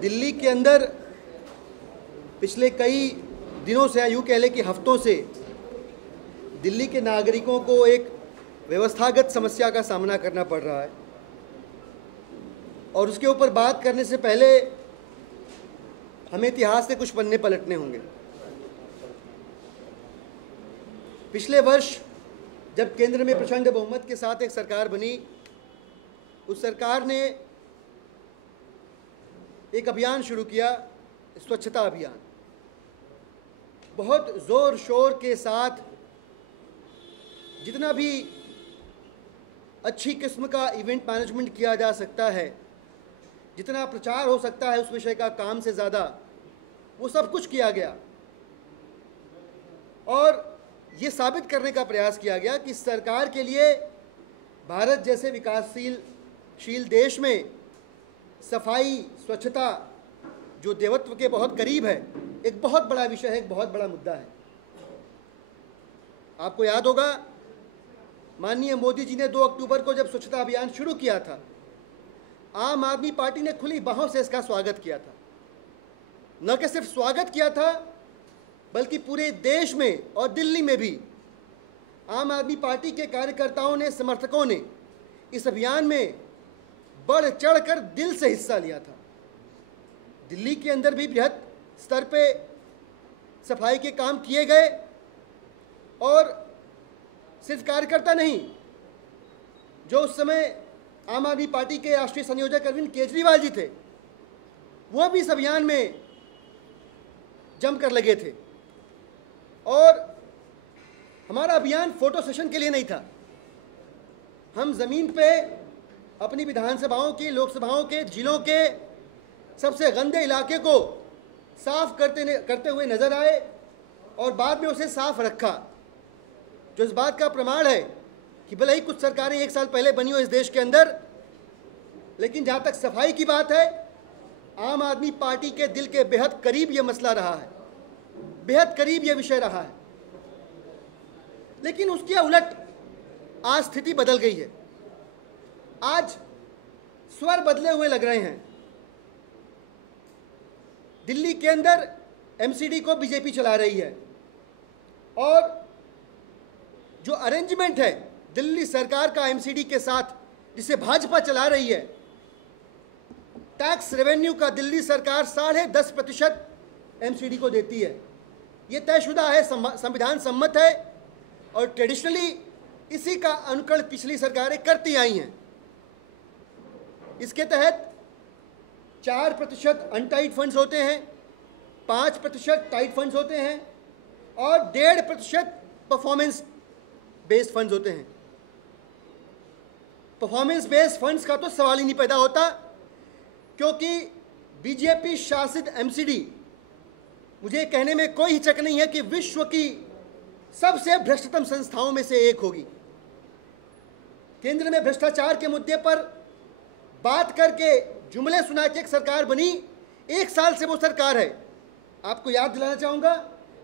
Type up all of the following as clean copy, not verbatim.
दिल्ली के अंदर पिछले कई दिनों से, यूँ कह लें कि हफ्तों से, दिल्ली के नागरिकों को एक व्यवस्थागत समस्या का सामना करना पड़ रहा है। और उसके ऊपर बात करने से पहले हमें इतिहास के कुछ पन्ने पलटने होंगे। पिछले वर्ष जब केंद्र में प्रचंड बहुमत के साथ एक सरकार बनी, उस सरकार ने एक अभियान शुरू किया, स्वच्छता अभियान। बहुत ज़ोर शोर के साथ जितना भी अच्छी किस्म का इवेंट मैनेजमेंट किया जा सकता है, जितना प्रचार हो सकता है उस विषय का काम से ज़्यादा, वो सब कुछ किया गया। और ये साबित करने का प्रयास किया गया कि सरकार के लिए भारत जैसे विकासशील देश में सफाई, स्वच्छता, जो देवत्व के बहुत करीब है, एक बहुत बड़ा विषय है, एक बहुत बड़ा मुद्दा है। आपको याद होगा, माननीय मोदी जी ने 2 अक्टूबर को जब स्वच्छता अभियान शुरू किया था, आम आदमी पार्टी ने खुली बाहों से इसका स्वागत किया था। न कि सिर्फ स्वागत किया था, बल्कि पूरे देश में और दिल्ली में भी आम आदमी पार्टी के कार्यकर्ताओं ने, समर्थकों ने इस अभियान में बढ़ चढ़कर दिल से हिस्सा लिया था। दिल्ली के अंदर भी बृहद स्तर पे सफाई के काम किए गए, और सिर्फ कार्यकर्ता नहीं, जो उस समय आम आदमी पार्टी के राष्ट्रीय संयोजक अरविंद केजरीवाल जी थे, वो भी इस अभियान में जमकर लगे थे। और हमारा अभियान फोटो सेशन के लिए नहीं था। हम ज़मीन पे अपनी विधानसभाओं की, लोकसभाओं के, जिलों के सबसे गंदे इलाके को साफ करते हुए नजर आए और बाद में उसे साफ रखा, जो इस बात का प्रमाण है कि भले ही कुछ सरकारें 1 साल पहले बनी हो इस देश के अंदर, लेकिन जहाँ तक सफाई की बात है, आम आदमी पार्टी के दिल के बेहद करीब ये मसला रहा है, बेहद करीब ये विषय रहा है। लेकिन उसके उलट आज स्थिति बदल गई है। आज स्वर बदले हुए लग रहे हैं। दिल्ली के अंदर एमसीडी को बीजेपी चला रही है, और जो अरेंजमेंट है दिल्ली सरकार का एमसीडी के साथ, जिसे भाजपा चला रही है, टैक्स रेवेन्यू का दिल्ली सरकार 10.5% एमसीडी को देती है। ये तयशुदा है, संविधान सम्मत है, और ट्रेडिशनली इसी का अनुकरण पिछली सरकारें करती आई हैं। इसके तहत 4% अनटाइड फंड्स होते हैं, 5% टाइट फंड्स होते हैं, और 1.5% परफॉर्मेंस बेस्ड फंड्स होते हैं। परफॉर्मेंस बेस्ड फंड्स का तो सवाल ही नहीं पैदा होता, क्योंकि बीजेपी शासित एमसीडी, मुझे कहने में कोई हिचक नहीं है कि विश्व की सबसे भ्रष्टतम संस्थाओं में से एक होगी। केंद्र में भ्रष्टाचार के मुद्दे पर बात करके जुमले सुना के एक सरकार बनी, 1 साल से वो सरकार है। आपको याद दिलाना चाहूँगा,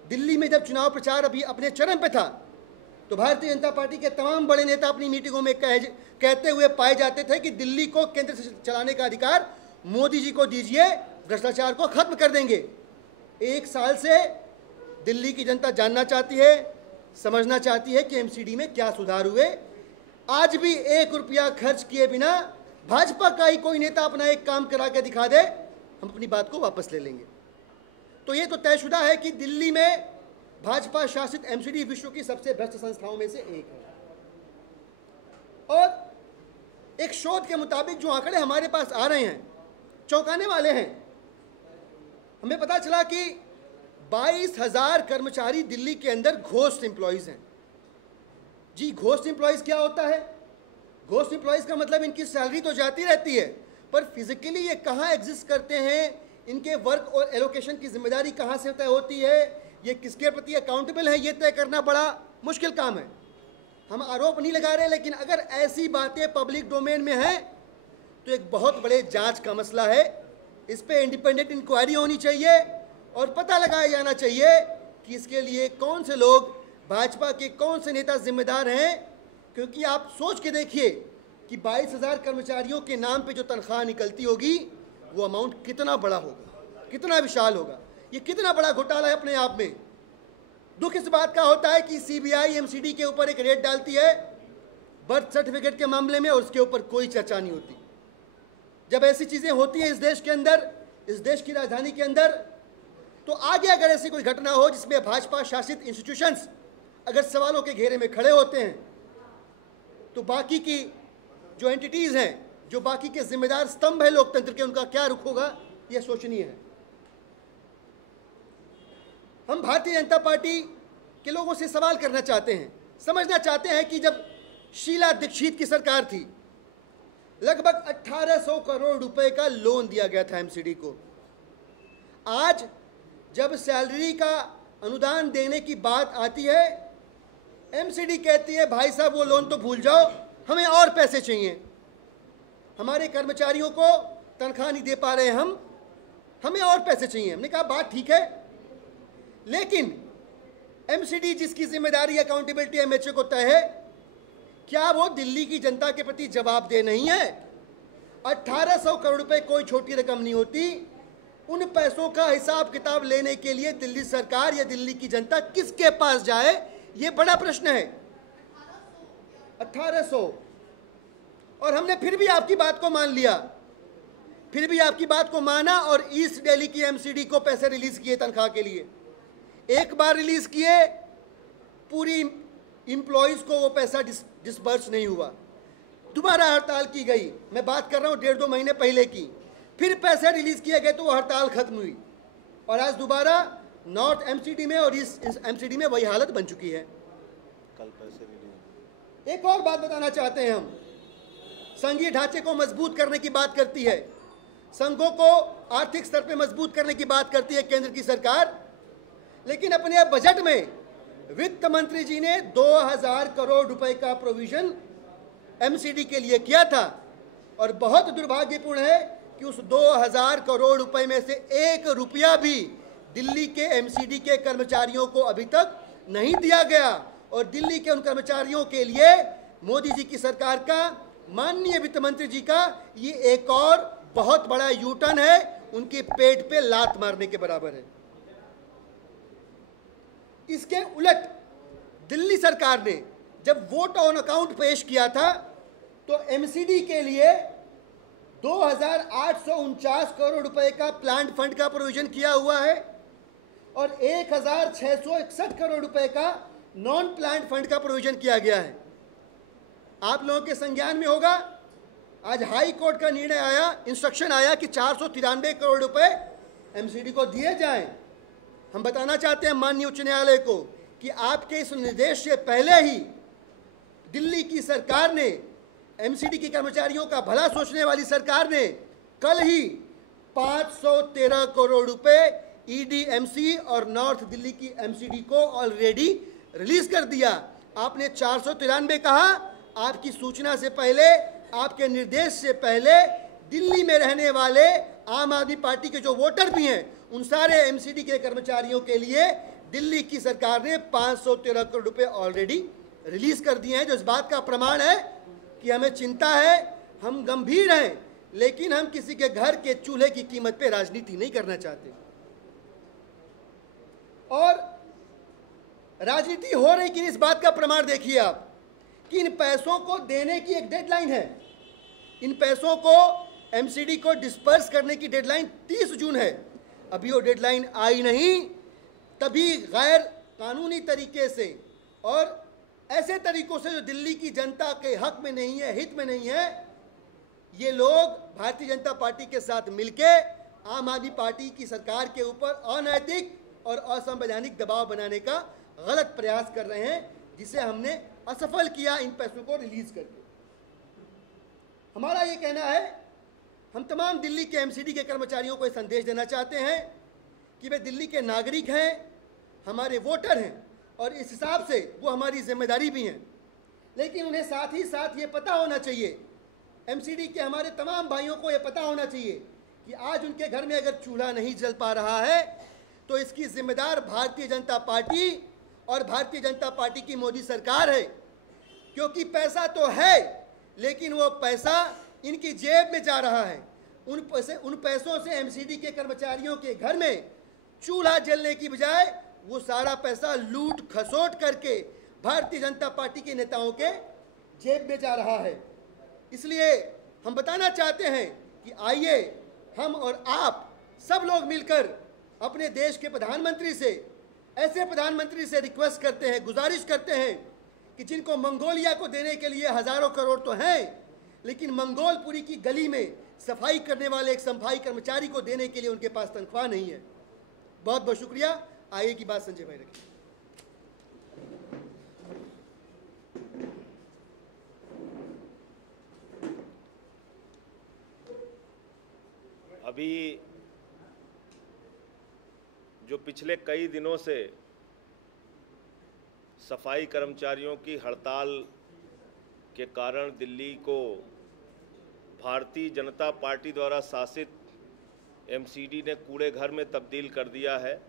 दिल्ली में जब चुनाव प्रचार अभी अपने चरम पे था, तो भारतीय जनता पार्टी के तमाम बड़े नेता अपनी मीटिंगों में कहते हुए पाए जाते थे कि दिल्ली को केंद्र से चलाने का अधिकार मोदी जी को दीजिए, भ्रष्टाचार को खत्म कर देंगे। 1 साल से दिल्ली की जनता जानना चाहती है, समझना चाहती है कि एमसीडी में क्या सुधार हुए। आज भी 1 रुपया खर्च किए बिना भाजपा का ही कोई नेता अपना एक काम करा के दिखा दे, हम अपनी बात को वापस ले लेंगे। तो ये तो तयशुदा है कि दिल्ली में भाजपा शासित एमसीडी विश्व की सबसे भ्रष्ट संस्थाओं में से एक है। और एक शोध के मुताबिक जो आंकड़े हमारे पास आ रहे हैं, चौंकाने वाले हैं। हमें पता चला कि 22,000 कर्मचारी दिल्ली के अंदर घोस्ट एम्प्लॉयज़ हैं। जी, घोस्ट एम्प्लॉयज़ क्या होता है? घोस्ट एम्प्लॉयज़ का मतलब इनकी सैलरी तो जाती रहती है, पर फिजिकली ये कहाँ एग्जिस्ट करते हैं, इनके वर्क और एलोकेशन की जिम्मेदारी कहाँ से तय होती है, ये किसके प्रति अकाउंटेबल है, ये तय करना बड़ा मुश्किल काम है। हम आरोप नहीं लगा रहे, लेकिन अगर ऐसी बातें पब्लिक डोमेन में हैं तो एक बहुत बड़े जांच का मसला है। इस पे इंडिपेंडेंट इंक्वायरी होनी चाहिए और पता लगाया जाना चाहिए कि इसके लिए कौन से लोग, भाजपा के कौन से नेता जिम्मेदार हैं। क्योंकि आप सोच के देखिए कि 22,000 कर्मचारियों के नाम पे जो तनख्वाह निकलती होगी वो अमाउंट कितना बड़ा होगा, कितना विशाल होगा, ये कितना बड़ा घोटाला है अपने आप में। दुख इस बात का होता है कि सीबीआई एमसीडी के ऊपर एक रेड डालती है बर्थ सर्टिफिकेट के मामले में और उसके ऊपर कोई चर्चा नहीं होती। जब ऐसी चीज़ें होती हैं इस देश के अंदर, इस देश की राजधानी के अंदर, तो आगे अगर ऐसी कोई घटना हो जिसमें भाजपा शासित इंस्टीट्यूशंस अगर सवालों के घेरे में खड़े होते हैं, तो बाकी की जो एंटिटीज़ हैं, जो बाकी के जिम्मेदार स्तंभ है लोकतंत्र के, उनका क्या रुख होगा, यह सोचनीय है। हम भारतीय जनता पार्टी के लोगों से सवाल करना चाहते हैं, समझना चाहते हैं कि जब शीला दीक्षित की सरकार थी, लगभग 1800 करोड़ रुपए का लोन दिया गया था एमसीडी को। आज जब सैलरी का अनुदान देने की बात आती है, एमसीडी कहती है भाई साहब वो लोन तो भूल जाओ, हमें और पैसे चाहिए, हमारे कर्मचारियों को तनख्वाह नहीं दे पा रहे हम, हमें और पैसे चाहिए। हमने कहा बात ठीक है, लेकिन एमसीडी जिसकी जिम्मेदारी अकाउंटेबिलिटी एमएचए को तय है, क्या वो दिल्ली की जनता के प्रति जवाबदेह नहीं है? 1800 करोड़ रुपए कोई छोटी रकम नहीं होती। उन पैसों का हिसाब किताब लेने के लिए दिल्ली सरकार या दिल्ली की जनता किसके पास जाए, ये बड़ा प्रश्न है। 1800, और हमने फिर भी आपकी बात को मान लिया, फिर भी आपकी बात को माना और ईस्ट दिल्ली की एमसीडी को पैसे रिलीज किए तनख्वाह के लिए। एक बार रिलीज किए, पूरी इंप्लॉइज को वो पैसा डिसबर्स नहीं हुआ, दोबारा हड़ताल की गई। मैं बात कर रहा हूँ 1.5-2 महीने पहले की। फिर पैसे रिलीज किए गए तो वो हड़ताल खत्म हुई, और आज दोबारा नॉर्थ एमसीडी में और ईस्ट एमसीडी में वही हालत बन चुकी है। कल पैसे रिलीज। एक और बात बताना चाहते हैं हम, संघीय ढांचे को मजबूत करने की बात करती है, संघों को आर्थिक स्तर पर मजबूत करने की बात करती है केंद्र की सरकार, लेकिन अपने बजट में वित्त मंत्री जी ने 2000 करोड़ रुपए का प्रोविजन एमसीडी के लिए किया था, और बहुत दुर्भाग्यपूर्ण है कि उस 2000 करोड़ रुपए में से 1 रुपया भी दिल्ली के एमसीडी के कर्मचारियों को अभी तक नहीं दिया गया। और दिल्ली के उन कर्मचारियों के लिए मोदी जी की सरकार का, माननीय वित्त मंत्री जी का, ये एक और बहुत बड़ा यूटर्न है, उनके पेट पे लात मारने के बराबर है। इसके उलट दिल्ली सरकार ने जब वोट ऑन अकाउंट पेश किया था, तो एमसीडी के लिए 2849 करोड़ रुपए का प्लांट फंड का प्रोविजन किया हुआ है और 1661 करोड़ रुपए का नॉन प्लांट फंड का प्रोविजन किया गया है। आप लोगों के संज्ञान में होगा, आज हाई कोर्ट का निर्णय आया, इंस्ट्रक्शन आया कि 493 करोड़ रुपए एमसीडी को दिए जाएं। हम बताना चाहते हैं माननीय उच्च न्यायालय को कि आपके इस निर्देश से पहले ही दिल्ली की सरकार ने, एमसीडी के कर्मचारियों का भला सोचने वाली सरकार ने, कल ही 513 करोड़ रुपए ईडीएमसी और नॉर्थ दिल्ली की एमसीडी को ऑलरेडी रिलीज कर दिया। आपने 493 कहा, आपकी सूचना से पहले, आपके निर्देश से पहले दिल्ली में रहने वाले आम आदमी पार्टी के जो वोटर भी हैं, उन सारे एमसीडी के कर्मचारियों के लिए दिल्ली की सरकार ने 513 करोड़ रुपए ऑलरेडी रिलीज कर दिए हैं, जो इस बात का प्रमाण है कि हमें चिंता है, हम गंभीर हैं, लेकिन हम किसी के घर के चूल्हे की कीमत पे राजनीति नहीं करना चाहते। और राजनीति हो रही कि इस बात का प्रमाण देखिए आप कि इन पैसों को देने की एक डेडलाइन है। इन पैसों को एमसीडी को डिस्पर्स करने की डेडलाइन 30 जून है। अभी वो डेडलाइन आई नहीं, तभी गैर कानूनी तरीके से और ऐसे तरीकों से जो दिल्ली की जनता के हक में नहीं है, हित में नहीं है, ये लोग भारतीय जनता पार्टी के साथ मिलके आम आदमी पार्टी की सरकार के ऊपर अनैतिक और असंवैधानिक दबाव बनाने का गलत प्रयास कर रहे हैं, जिसे हमने असफल किया इन पैसों को रिलीज करके। हमारा ये कहना है, हम तमाम दिल्ली के एमसीडी के कर्मचारियों को ये संदेश देना चाहते हैं कि वे दिल्ली के नागरिक हैं, हमारे वोटर हैं, और इस हिसाब से वो हमारी जिम्मेदारी भी हैं। लेकिन उन्हें साथ ही साथ ये पता होना चाहिए, एमसीडी के हमारे तमाम भाइयों को ये पता होना चाहिए कि आज उनके घर में अगर चूल्हा नहीं जल पा रहा है तो इसकी जिम्मेदार भारतीय जनता पार्टी और भारतीय जनता पार्टी की मोदी सरकार है। क्योंकि पैसा तो है, लेकिन वो पैसा इनकी जेब में जा रहा है। उन पैसों से एमसीडी के कर्मचारियों के घर में चूल्हा जलने की बजाय वो सारा पैसा लूट खसोट करके भारतीय जनता पार्टी के नेताओं के जेब में जा रहा है। इसलिए हम बताना चाहते हैं कि आइए हम और आप सब लोग मिलकर अपने देश के प्रधानमंत्री से, ऐसे प्रधानमंत्री से रिक्वेस्ट करते हैं, गुजारिश करते हैं कि जिनको मंगोलिया को देने के लिए हज़ारों करोड़ तो हैं, लेकिन मंगोलपुरी की गली में सफाई करने वाले एक सफाई कर्मचारी को देने के लिए उनके पास तनख्वाह नहीं है। बहुत बहुत शुक्रिया। आगे की बात संजय भाई रखिए। अभी जो पिछले कई दिनों से सफाई कर्मचारियों की हड़ताल के कारण दिल्ली को भारतीय जनता पार्टी द्वारा शासित एमसीडी ने कूड़े घर में तब्दील कर दिया है,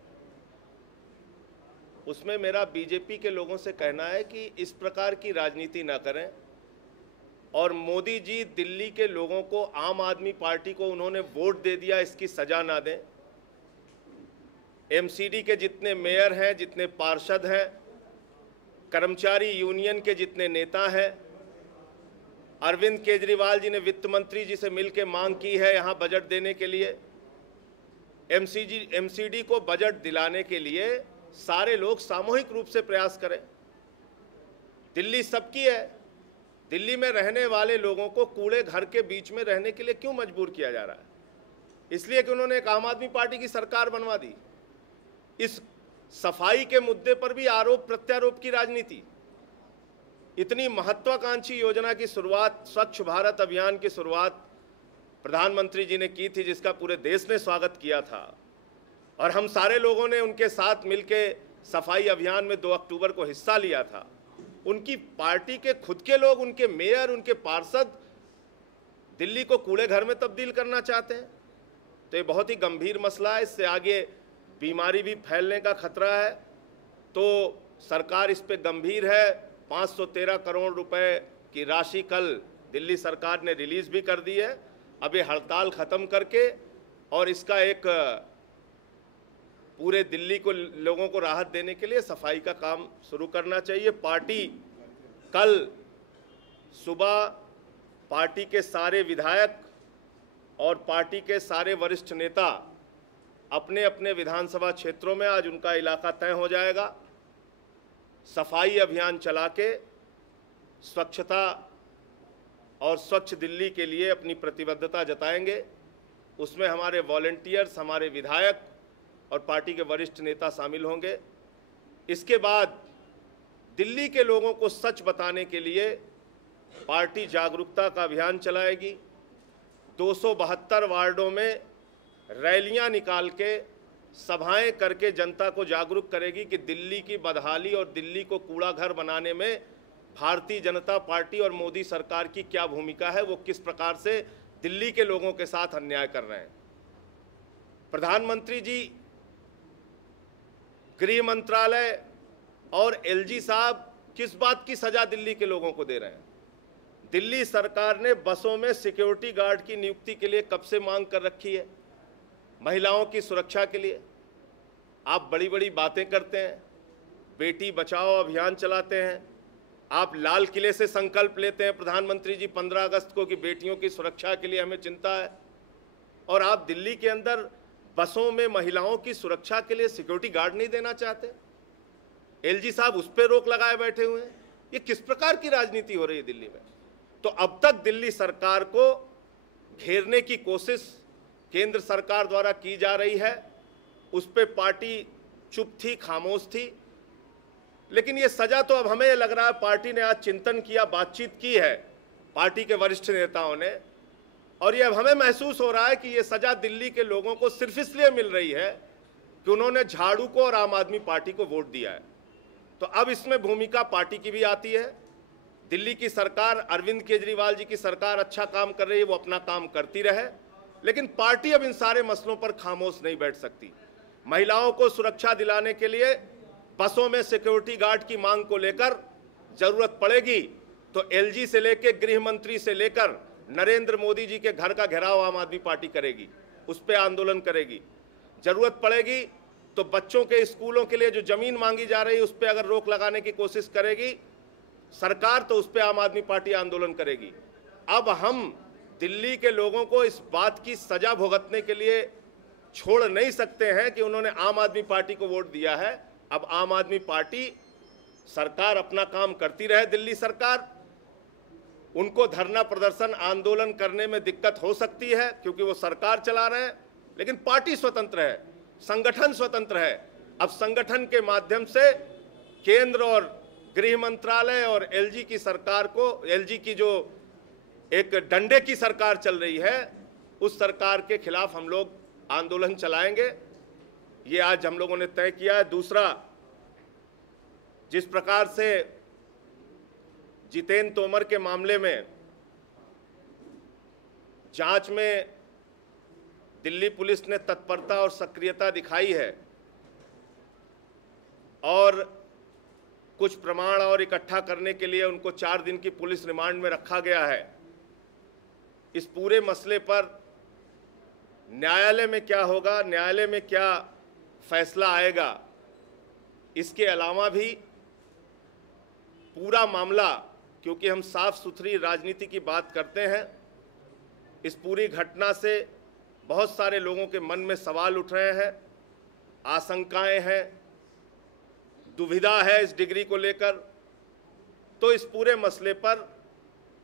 उसमें मेरा बीजेपी के लोगों से कहना है कि इस प्रकार की राजनीति ना करें और मोदी जी दिल्ली के लोगों को, आम आदमी पार्टी को उन्होंने वोट दे दिया, इसकी सजा ना दें। एमसीडी के जितने मेयर हैं, जितने पार्षद हैं, कर्मचारी यूनियन के जितने नेता हैं, अरविंद केजरीवाल जी ने वित्त मंत्री जी से मिलकर मांग की है यहाँ बजट देने के लिए। एमसीडी को बजट दिलाने के लिए सारे लोग सामूहिक रूप से प्रयास करें। दिल्ली सबकी है। दिल्ली में रहने वाले लोगों को कूड़े घर के बीच में रहने के लिए क्यों मजबूर किया जा रहा है? इसलिए कि उन्होंने एक आम आदमी पार्टी की सरकार बनवा दी। इस सफाई के मुद्दे पर भी आरोप प्रत्यारोप की राजनीति। इतनी महत्वाकांक्षी योजना की शुरुआत, स्वच्छ भारत अभियान की शुरुआत प्रधानमंत्री जी ने की थी, जिसका पूरे देश ने स्वागत किया था और हम सारे लोगों ने उनके साथ मिलकर सफाई अभियान में 2 अक्टूबर को हिस्सा लिया था। उनकी पार्टी के खुद के लोग, उनके मेयर, उनके पार्षद दिल्ली को कूड़े घर में तब्दील करना चाहते हैं, तो ये बहुत ही गंभीर मसला है। इससे आगे बीमारी भी फैलने का खतरा है। तो सरकार इस पे गंभीर है। 513 करोड़ रुपए की राशि कल दिल्ली सरकार ने रिलीज़ भी कर दी है। अब ये हड़ताल ख़त्म करके और इसका एक पूरे दिल्ली को, लोगों को राहत देने के लिए सफाई का काम शुरू करना चाहिए। पार्टी कल सुबह पार्टी के सारे विधायक और पार्टी के सारे वरिष्ठ नेता अपने अपने विधानसभा क्षेत्रों में, आज उनका इलाका तय हो जाएगा, सफाई अभियान चला के स्वच्छता और स्वच्छ दिल्ली के लिए अपनी प्रतिबद्धता जताएंगे। उसमें हमारे वॉलंटियर्स, हमारे विधायक और पार्टी के वरिष्ठ नेता शामिल होंगे। इसके बाद दिल्ली के लोगों को सच बताने के लिए पार्टी जागरूकता का अभियान चलाएगी। 272 वार्डों में रैलियां निकाल के, सभाएं करके जनता को जागरूक करेगी कि दिल्ली की बदहाली और दिल्ली को कूड़ा घर बनाने में भारतीय जनता पार्टी और मोदी सरकार की क्या भूमिका है, वो किस प्रकार से दिल्ली के लोगों के साथ अन्याय कर रहे हैं। प्रधानमंत्री जी, गृह मंत्रालय और एलजी साहब किस बात की सजा दिल्ली के लोगों को दे रहे हैं? दिल्ली सरकार ने बसों में सिक्योरिटी गार्ड की नियुक्ति के लिए कब से मांग कर रखी है, महिलाओं की सुरक्षा के लिए। आप बड़ी बड़ी बातें करते हैं, बेटी बचाओ अभियान चलाते हैं, आप लाल किले से संकल्प लेते हैं प्रधानमंत्री जी 15 अगस्त को कि बेटियों की सुरक्षा के लिए हमें चिंता है, और आप दिल्ली के अंदर बसों में महिलाओं की सुरक्षा के लिए सिक्योरिटी गार्ड नहीं देना चाहते। एलजी साहब उस पर रोक लगाए बैठे हुए हैं। ये किस प्रकार की राजनीति हो रही है दिल्ली में? तो अब तक दिल्ली सरकार को घेरने की कोशिश केंद्र सरकार द्वारा की जा रही है, उस पर पार्टी चुप थी, खामोश थी। लेकिन ये सजा तो अब हमें लग रहा है, पार्टी ने आज चिंतन किया, बातचीत की है पार्टी के वरिष्ठ नेताओं ने, और ये अब हमें महसूस हो रहा है कि ये सजा दिल्ली के लोगों को सिर्फ इसलिए मिल रही है कि उन्होंने झाड़ू को और आम आदमी पार्टी को वोट दिया है। तो अब इसमें भूमिका पार्टी की भी आती है। दिल्ली की सरकार, अरविंद केजरीवाल जी की सरकार अच्छा काम कर रही है, वो अपना काम करती रहे, लेकिन पार्टी अब इन सारे मसलों पर खामोश नहीं बैठ सकती। महिलाओं को सुरक्षा दिलाने के लिए बसों में सिक्योरिटी गार्ड की मांग को लेकर जरूरत पड़ेगी तो एलजी से लेकर, गृह मंत्री से लेकर नरेंद्र मोदी जी के घर का घेराव आम आदमी पार्टी करेगी, उस पर आंदोलन करेगी। जरूरत पड़ेगी तो बच्चों के स्कूलों के लिए जो जमीन मांगी जा रही है उस पर अगर रोक लगाने की कोशिश करेगी सरकार, तो उस पर आम आदमी पार्टी आंदोलन करेगी। अब हम दिल्ली के लोगों को इस बात की सजा भुगतने के लिए छोड़ नहीं सकते हैं कि उन्होंने आम आदमी पार्टी को वोट दिया है। अब आम आदमी पार्टी सरकार अपना काम करती रहे, दिल्ली सरकार। उनको धरना प्रदर्शन आंदोलन करने में दिक्कत हो सकती है क्योंकि वो सरकार चला रहे हैं, लेकिन पार्टी स्वतंत्र है, संगठन स्वतंत्र है। अब संगठन के माध्यम से केंद्र और गृह मंत्रालय और एलजी की सरकार को, एलजी की जो एक डंडे की सरकार चल रही है, उस सरकार के खिलाफ हम लोग आंदोलन चलाएंगे। ये आज हम लोगों ने तय किया है। दूसरा, जिस प्रकार से जितेंद्र तोमर के मामले में जांच में दिल्ली पुलिस ने तत्परता और सक्रियता दिखाई है और कुछ प्रमाण और इकट्ठा करने के लिए उनको 4 दिन की पुलिस रिमांड में रखा गया है, इस पूरे मसले पर न्यायालय में क्या होगा, न्यायालय में क्या फैसला आएगा, इसके अलावा भी पूरा मामला, क्योंकि हम साफ सुथरी राजनीति की बात करते हैं, इस पूरी घटना से बहुत सारे लोगों के मन में सवाल उठ रहे हैं, आशंकाएं हैं, दुविधा है इस डिग्री को लेकर। तो इस पूरे मसले पर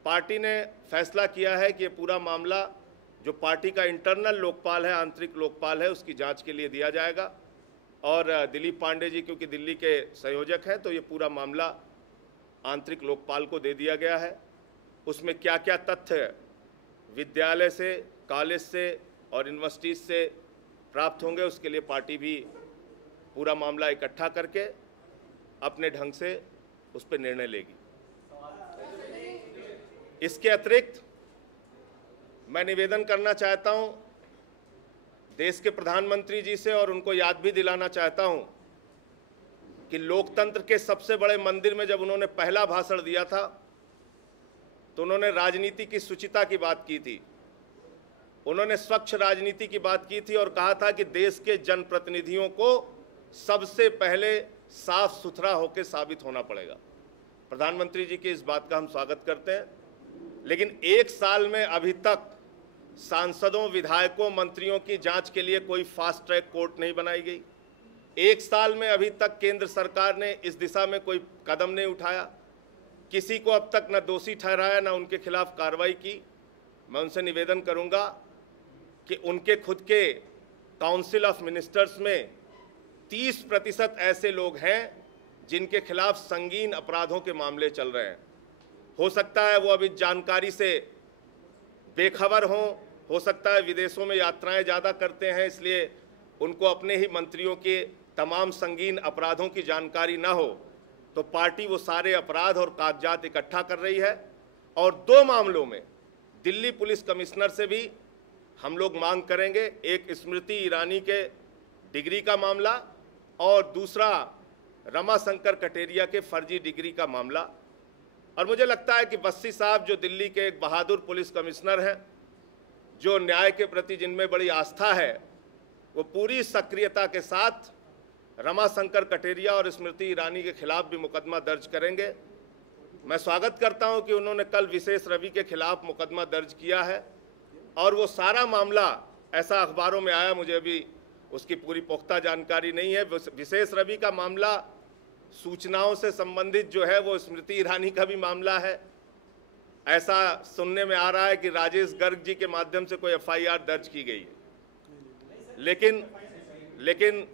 पार्टी ने फैसला किया है कि ये पूरा मामला जो पार्टी का इंटरनल लोकपाल है, आंतरिक लोकपाल है, उसकी जांच के लिए दिया जाएगा। और दिलीप पांडे जी क्योंकि दिल्ली के संयोजक हैं, तो ये पूरा मामला आंतरिक लोकपाल को दे दिया गया है। उसमें क्या क्या तथ्य विद्यालय से, कॉलेज से और यूनिवर्सिटीज से प्राप्त होंगे, उसके लिए पार्टी भी पूरा मामला इकट्ठा करके अपने ढंग से उस पर निर्णय लेगी। इसके अतिरिक्त मैं निवेदन करना चाहता हूं देश के प्रधानमंत्री जी से, और उनको याद भी दिलाना चाहता हूं कि लोकतंत्र के सबसे बड़े मंदिर में जब उन्होंने पहला भाषण दिया था तो उन्होंने राजनीति की शुचिता की बात की थी, उन्होंने स्वच्छ राजनीति की बात की थी और कहा था कि देश के जनप्रतिनिधियों को सबसे पहले साफ सुथरा होकर साबित होना पड़ेगा। प्रधानमंत्री जी की इस बात का हम स्वागत करते हैं, लेकिन 1 साल में अभी तक सांसदों, विधायकों, मंत्रियों की जांच के लिए कोई फास्ट ट्रैक कोर्ट नहीं बनाई गई। 1 साल में अभी तक केंद्र सरकार ने इस दिशा में कोई कदम नहीं उठाया, किसी को अब तक न दोषी ठहराया, न उनके खिलाफ कार्रवाई की। मैं उनसे निवेदन करूंगा कि उनके खुद के काउंसिल ऑफ मिनिस्टर्स में 30% ऐसे लोग हैं जिनके खिलाफ संगीन अपराधों के मामले चल रहे हैं। हो सकता है वो अभी जानकारी से बेखबर हों, हो सकता है विदेशों में यात्राएं ज़्यादा करते हैं, इसलिए उनको अपने ही मंत्रियों के तमाम संगीन अपराधों की जानकारी ना हो। तो पार्टी वो सारे अपराध और कागजात इकट्ठा कर रही है और 2 मामलों में दिल्ली पुलिस कमिश्नर से भी हम लोग मांग करेंगे, एक स्मृति ईरानी के डिग्री का मामला और दूसरा रमाशंकर कटेरिया के फर्जी डिग्री का मामला। और मुझे लगता है कि बस्सी साहब जो दिल्ली के एक बहादुर पुलिस कमिश्नर हैं, जो न्याय के प्रति जिनमें बड़ी आस्था है, वो पूरी सक्रियता के साथ रमाशंकर कटेरिया और स्मृति ईरानी के खिलाफ भी मुकदमा दर्ज करेंगे। मैं स्वागत करता हूं कि उन्होंने कल विशेष रवि के खिलाफ मुकदमा दर्ज किया है और वो सारा मामला, ऐसा अखबारों में आया, मुझे अभी उसकी पूरी पुख्ता जानकारी नहीं है, विशेष रवि का मामला सूचनाओं से संबंधित जो है वो स्मृति ईरानी का भी मामला है। ऐसा सुनने में आ रहा है कि राजेश गर्ग जी के माध्यम से कोई FIR दर्ज की गई है, लेकिन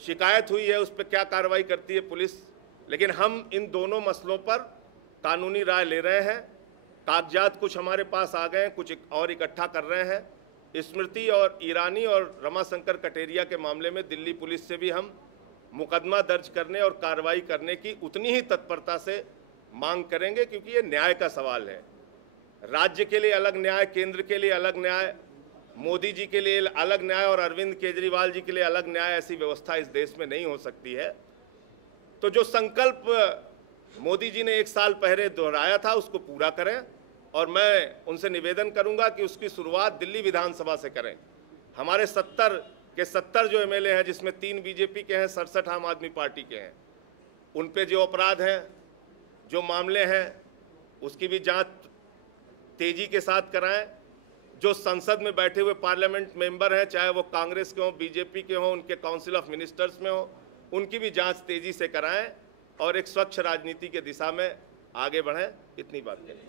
शिकायत हुई है, उस पर क्या कार्रवाई करती है पुलिस। लेकिन हम इन दोनों मसलों पर कानूनी राय ले रहे हैं। कागजात कुछ हमारे पास आ गए हैं, कुछ और इकट्ठा कर रहे हैं। स्मृति और ईरानी और रमाशंकर कटेरिया के मामले में दिल्ली पुलिस से भी हम मुकदमा दर्ज करने और कार्रवाई करने की उतनी ही तत्परता से मांग करेंगे, क्योंकि ये न्याय का सवाल है। राज्य के लिए अलग न्याय, केंद्र के लिए अलग न्याय, मोदी जी के लिए अलग न्याय और अरविंद केजरीवाल जी के लिए अलग न्याय, ऐसी व्यवस्था इस देश में नहीं हो सकती है। तो जो संकल्प मोदी जी ने 1 साल पहले दोहराया था उसको पूरा करें और मैं उनसे निवेदन करूंगा कि उसकी शुरुआत दिल्ली विधानसभा से करें। हमारे 70 के 70 जो एमएलए हैं, जिसमें 3 बीजेपी के हैं, 67 आम आदमी पार्टी के हैं, उन पे जो अपराध हैं, जो मामले हैं, उसकी भी जांच तेजी के साथ कराएं। जो संसद में बैठे हुए पार्लियामेंट मेंबर हैं, चाहे वो कांग्रेस के हों, बीजेपी के हों, उनके काउंसिल ऑफ मिनिस्टर्स में हों, उनकी भी जांच तेजी से कराएं और एक स्वच्छ राजनीति के दिशा में आगे बढ़ें। इतनी बात करें।